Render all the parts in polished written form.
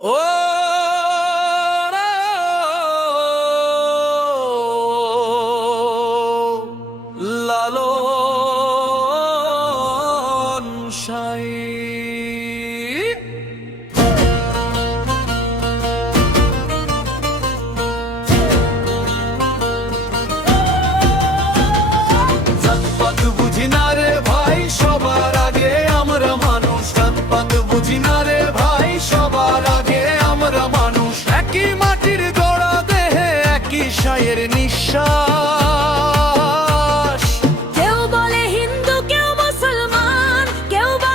ও লালন সাই জাতপাত বুঝি না রে ভাই, সবার আগে আমরা মানুষ। জাতপাত বুঝি না রে ভাই, সবার আগে আমরা মানুষ। একই মাটির গড়া দেহে একই সায়ের নিঃশ্বাস। কেউ বলে হিন্দু, কেউ মুসলমান, কেউ বা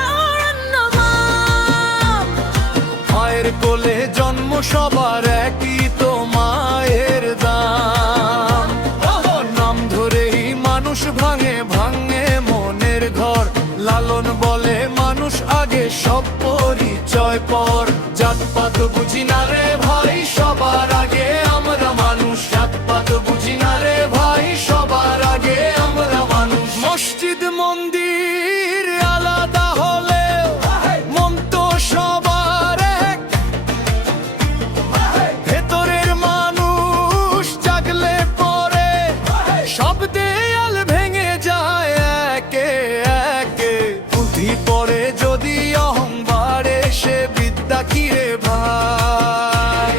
অন্য মত। মায়ের কোলে জন্ম সবার একই তো মায়ের দাম। নাম ধরেই মানুষ ভাঙে ভাঙে মনের ঘর। লালন বলে মানুষ আগে, সব পরিচয় পর। জাতপাত বুঝি না রে ভাই, সবার আগে আমরা মানুষ। জাতপাত বুঝি না রে ভাই, সবার আগে আমরা মানুষ। মসজিদ মন্দির আলাদা হলে মন তো সবার এক। ভেতরের মানুষ জাগলে পরে সব দেয়াল ভেঙে যায় একে একে। বুদ্ধি পড়ে যদি অহংকারে, সে বিদ্যা কি রে ভাই।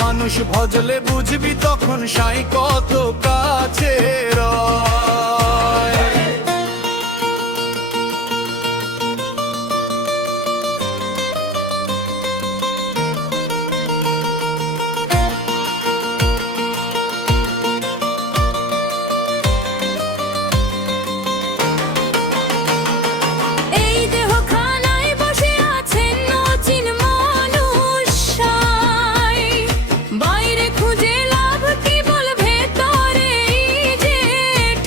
মানুষ ভজলে বুঝবি তখন সাই কত কাছে রয়। এই দেহখানায় বসে আছেন অচিন মানুষ সাই। বাইরে খুঁজে লাভ কি, বল ভেতরেই যে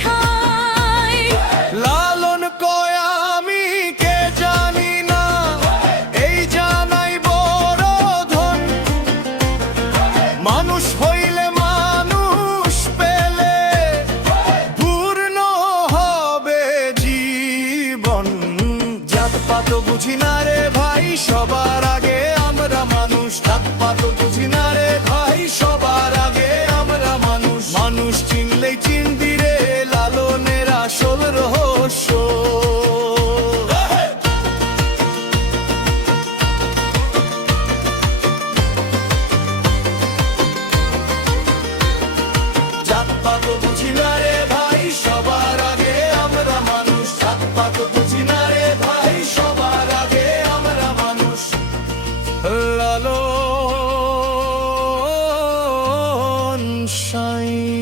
ঠাই। লালন কয় আমি কে জানি না, এই জানাই বড় ধন। মানুষ হইলে মানুষ পেলে পূর্ণ হবে জীবন। জাতপাত বুঝি না রে ভাই, সবার আগে আমরা মানুষ। জাতপাত বুঝি না রে ভাই, সবার আগে আমরা মানুষ। মানুষ চিনলেই চিনবি রে লালনের আসল রহস্য। জাতপাত বুঝি না রে ভাই, সবার আগে আমরা মানুষ। জাতপাত বুঝি না রে ভাই, সবার আগে আমরা মানুষ। লালন সাই।